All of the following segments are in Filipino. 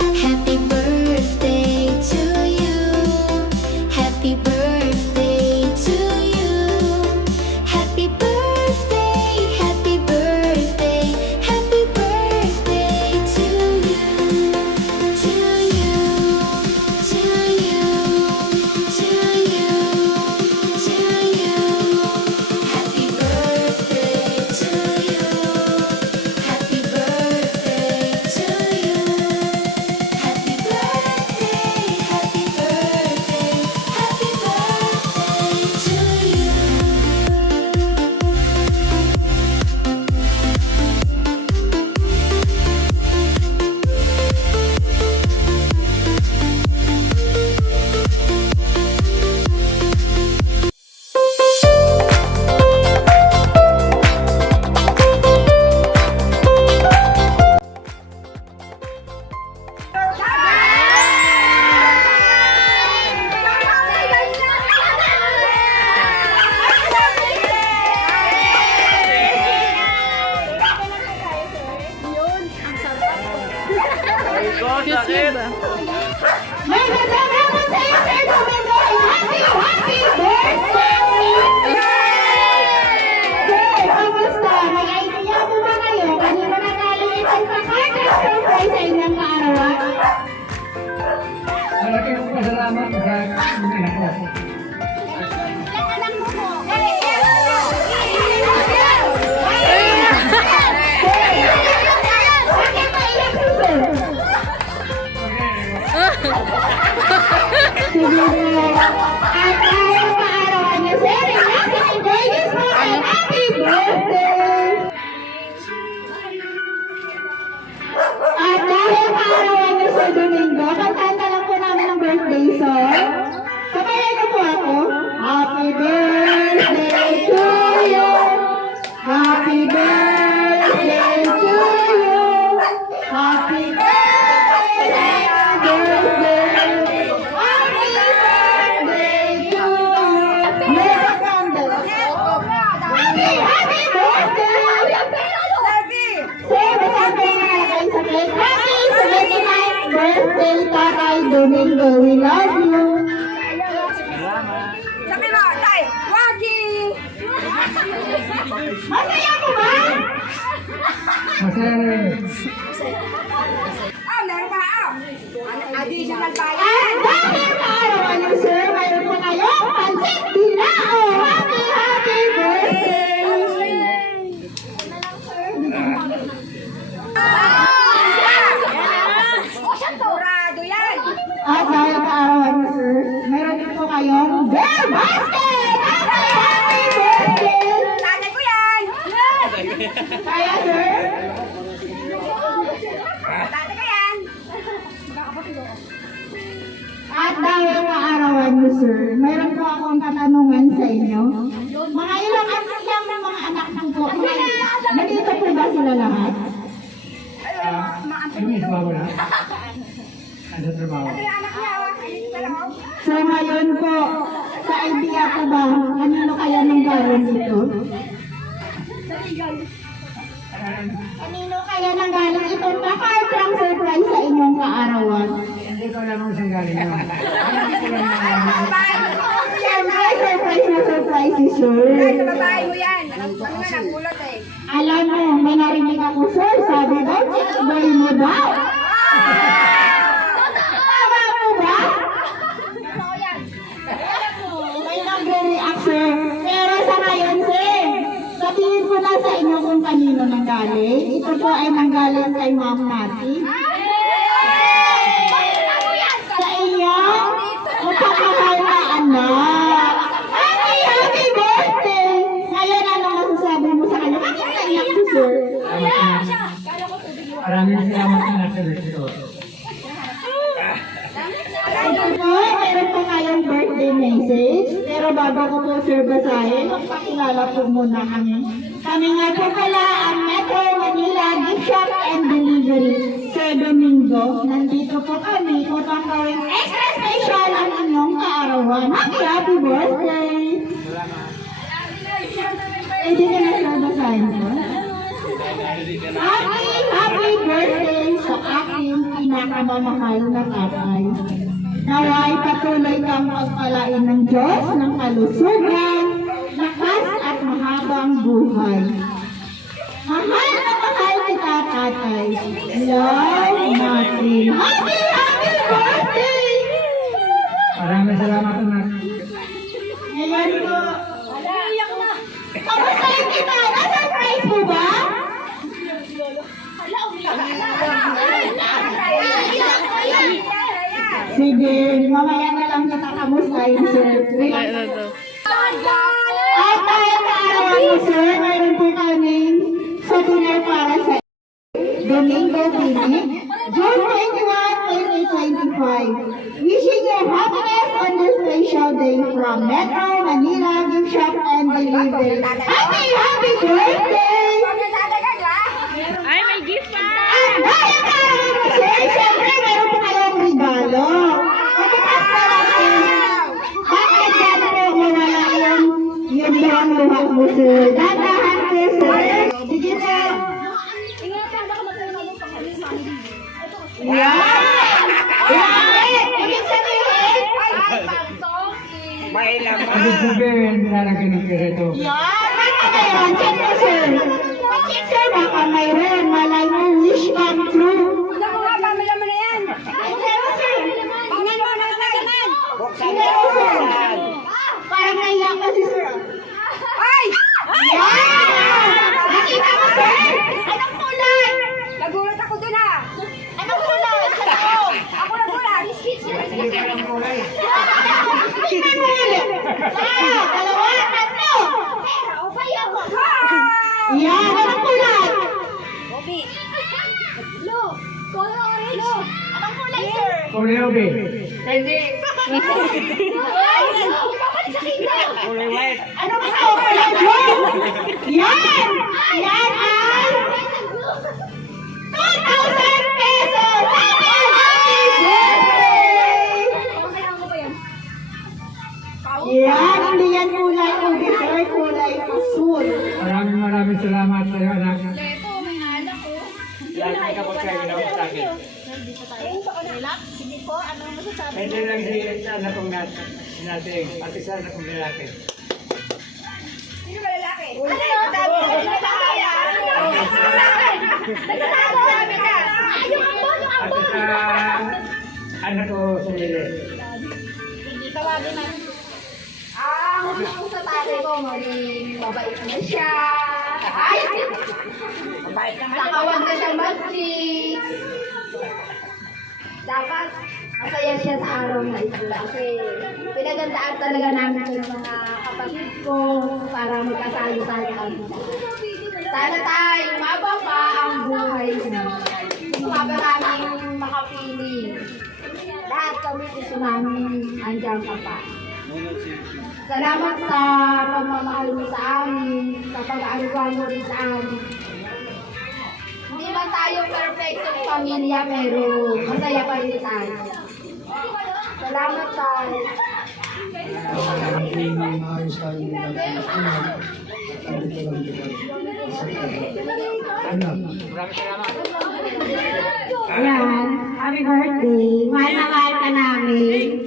Happy birthday to you. Happy birthday to you. Happy birthday, happy birthday, happy birthday to you. To you, to you, to you, to you. Happy birthday to you. Happy birthday to you. Happy birthday, happy birthday, happy YouTube. May kasama sa iyo, Sir Domingo. Happy birthday! Sir, kamusta? May idea mo ba kayo? Kanino nagaling itong kakakang surprise sa inyong kaarawan? Malaki po pasalamat sa anak ko. Sige, at dahil kaarawan niyo, Sir, i-enjoy this moment. Happy birthday! At dahil kaarawan niyo, Sir Domingo, kantahan na lang po namin ng birthday song. Sabayan niyo po ako. Happy birthday to you. Happy birthday to you. Happy birthday, happy birthday to you. Meron candle. Happy birthday! Sir, masabi nga kayo sa cake. Happy 79th birthday, Tatay Domingo. We love you. Sabi mo, tay, Wagi! Masaya ko ba? Masaya na yun. Oh, meron pa, oh. Additional pa yan. At dahil kaarawan niyo, Sir, mayroon po kayong pansit dinao. Happy birthday! Sigurado yan. At dahil kaarawan niyo, Sir, mayroon din po kayong bear basket! Happy birthday! Tatay ko yan. Kaya, Sir? Tatay ko yan. At dahil kaarawan niyo, Sir, mayroon po akong katanungan sa inyo. Mga ilang mga anak ng po, nandito po ba sila lahat? Yung isma mo na. Ano trabaho? Yung anak niya, oh. Dalawa. So ngayon po, sa idea ko ba, kanino kaya ng galing dito? Kanino kaya nang galing itong nakakang surprise sa inyong kaarawan? Hindi ko alam kung saan galing yun. Siyempre, surprise na surprise si Sir. Ay, sa babae mo yan. Ano nga nagulot eh. Alam mo, may narinig ako, Sir, sabi daw, boy mo daw. Tama mo ba? May nagre-react, Sir. Pero sa ngayon, Sir, sabihin ko na sa inyo kung kanino nanggaling. Ito po ay nanggaling kay Ma'am Nati. Sa inyong kapamahal na anak. Happy birthday! Ngayon, ano masasabi mo sa kanya? Bakit naiyak si Sir? Maraming salamat na nasa dito. Ito po, meron po kayong birthday message. Pero bago ko po, Sir, basahin, magpakilala po muna kami. Kami nga po pala ang Metro Manila Gift Shop and Delivery. Sir Domingo, nandito po kami upang gawing extra special ang inyong kaarawan. Happy birthday! Hindi na na basahin ko. Happy birthday sa aking pinakamamahal na tatay. Naway patuloy kang pagpalain ng Diyos ng kalusugan, lakas at mahabang buhay. Mahal na mahal kita, tatay. Love, Martin. Happy birthday! Maraming salamat, anak. Ngayon po, iyak na. Kamusta yung kita? Na-surprise mo ba? Sige, mamaya na lang kita kamustahin, sir. At tayo kaarawan mo, sir, mayroon po kaming souvenir para sa Domingo Pini, June 21, 2025. Wishing you happiness on this special day from Metro Manila Gift Shop and Delivery. Happy birthday! Ay, may gift pa! At tayo kaarawan mo, sir, siyempre mayroon po kayong regalo. Pagkakas na natin, bakit yan po mawala yung luhang-luhang mo, sir? Dadahan po, sir. Sige, sir. Yan! Yan! Ibig sabihin, Ibig sabihin, nilalagyan ng kirito. yan! Baka mayroon, check mo, sir. Check, sir, baka mayroon. Malay mo, wish come true. Naku nga, pamilya mo na yan. Sige mo, sir. Pangin mo na naman. Sige mo, sir. Parang naiyak kasi, sir. Ay! Yan! Nakita mo, sir? Anong kulay? Nagulat ako dun ha. Anong kulay? Sa loob? Ako nagulat. Tingnan mo ulit. Isa, dalawa, tatlo. Yan, anong kulay? Anong kulay, sir? Kulyobi. Ano ba sa kulay, Joe? Yan! Yan ay 2,000 pesos! Happy birthday! Yan, hindi yan kulay ubi, sir. Kulay asul. Maraming salamat sa iyo, anak. Pwede lang sa anak kong natin, pati sa anak kong lalaki. Sino ba lalaki? Pati sa anak ko sa Lili. Ang gusto ko sa tatay ko, maging mabait na siya. Ay! Mabait naman. Saka huwag na siyang mag-chicks. Dapat masaya siya sa araw na ito. Kasi pinagandaan talaga namin sa mga kapatid ko para magkasalo tayo kami. Sana tayo mababa ang buhay mo. Maraming makapili. Lahat kami gusto namin andyan ka pa. Salamat sa pagmamahal mo sa amin, sa pag-aaruan mo rin sa amin. Hindi man tayo perfectong pamilya, pero masaya pa rin tayo. Salamat tayo. Ayan, happy birthday. Mahal na mahal ka namin.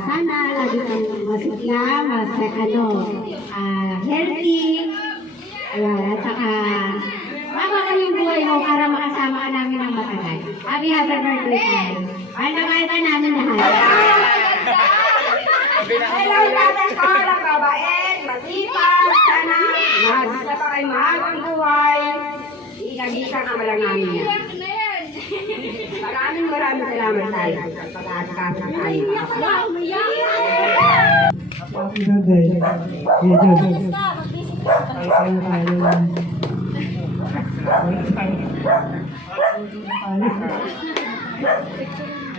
Sana lagi kang masigla, healthy. Ayan, at saka mababa yung buhay mo para makasama ka namin ng matagal. Happy birthday tayo. Mahal na mahal ka namin lahat. Hello, tatay ko, nagbabain, masipag, sana, mahal pa kayo mahabang buhay. Ikagisa ka malang namin yan. Maraming salamat tayo sa pag-aasikaso tayo. Happy birthday.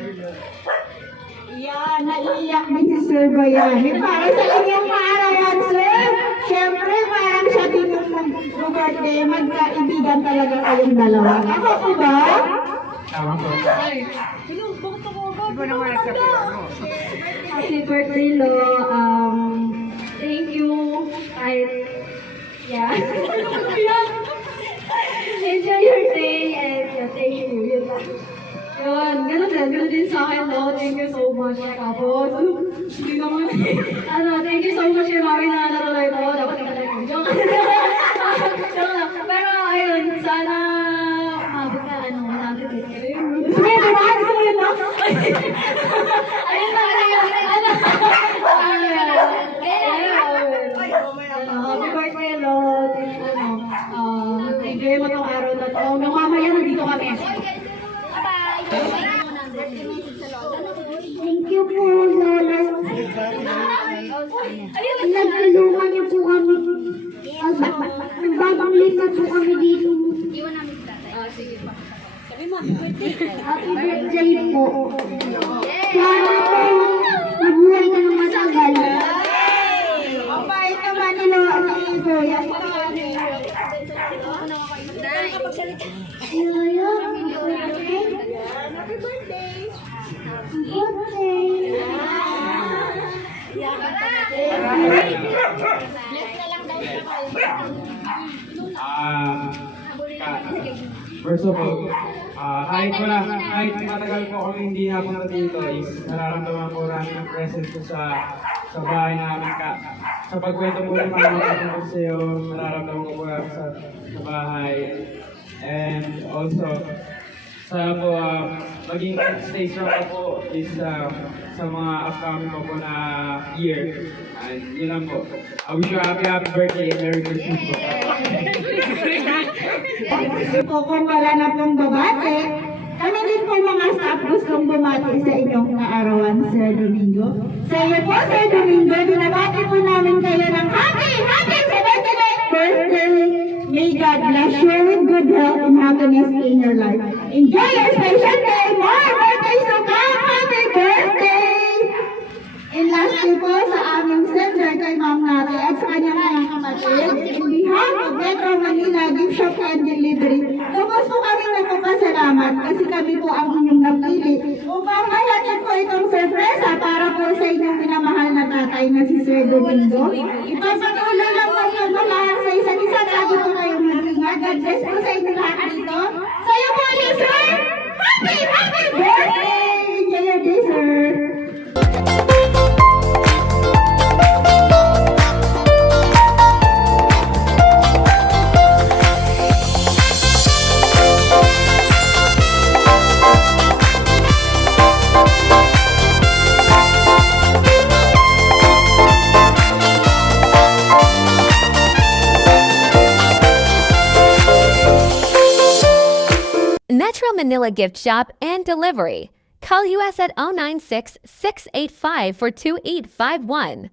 Jesus. Yan, naiiyak din si Sir Bayani. Para sa inyong kaarawan, sir. Siyempre, parang sa tinong birthday, magkaibigan talaga kayong dalawa. Ako po ba? Tama ko. Happy birthday, Lo. Thank you. Yeah. Enjoy your day and thank you. Yun. thank you so much. Tapos, hindi naman, thank you so much kay Mami na naroon ito. Dapat hindi ka lang joke. Joke lang. Pero, ayun, sana, umabot ka, natin ito. Sige, diba? Gusto mo yun, no? Ayun na, happy birthday, Lord. Enjoy mo tong araw na to. Nung mamaya, nandito kami. Thank you po, Lola. Nagtulungan niyo po kami. Nagbabanglit na po kami dito. Happy birthday po. Sana po, mabuhay ka ng matagal. Ang bait naman ni Lola ni Kuya. Happy birthday. First of all, kahit matagal po ako hindi napunta dito, is nararamdaman ko namin ang presence ko sa bahay namin ka. Sa pagkwento po ng mga matutungkol sa iyo, nararamdaman ko po sa bahay. And also, sana po maging stay strong po is sa mga upcoming ko po na year. And yun lang po. I wish you a happy birthday and Merry Christmas po. Gusto kong wala na pong babate. Kami din po mga staff gustong bumati sa inyong naarawan, Sir Domingo. Sa iyo po, Sir Domingo, binabati po namin kayo ng happy 79th birthday! May God bless you with good health and happiness in your life. Enjoy your special day! More birthdays to come! Happy birthday! And lastly po sa aming sender kay Ma'am Nati at sa kanyang mga kapatid, in behalf of Metro Manila Gift Shop and Delivery, lubos po kami nagpapasalamat kasi kami po ang inyong napili upang mahatid po itong sorpresa para po sa inyong minamahal na tatay na si Sir Domingo. Ipapatuloy lang po yung mahal sa isa't isa lagi po kayong mag-ingat. God bless po sa inyo lahat dito. Sa iyo po, Sir! Happy birthday! Enjoy your day, sir! Metro Manila Gift Shop and Delivery. Call us at 096-685-42851.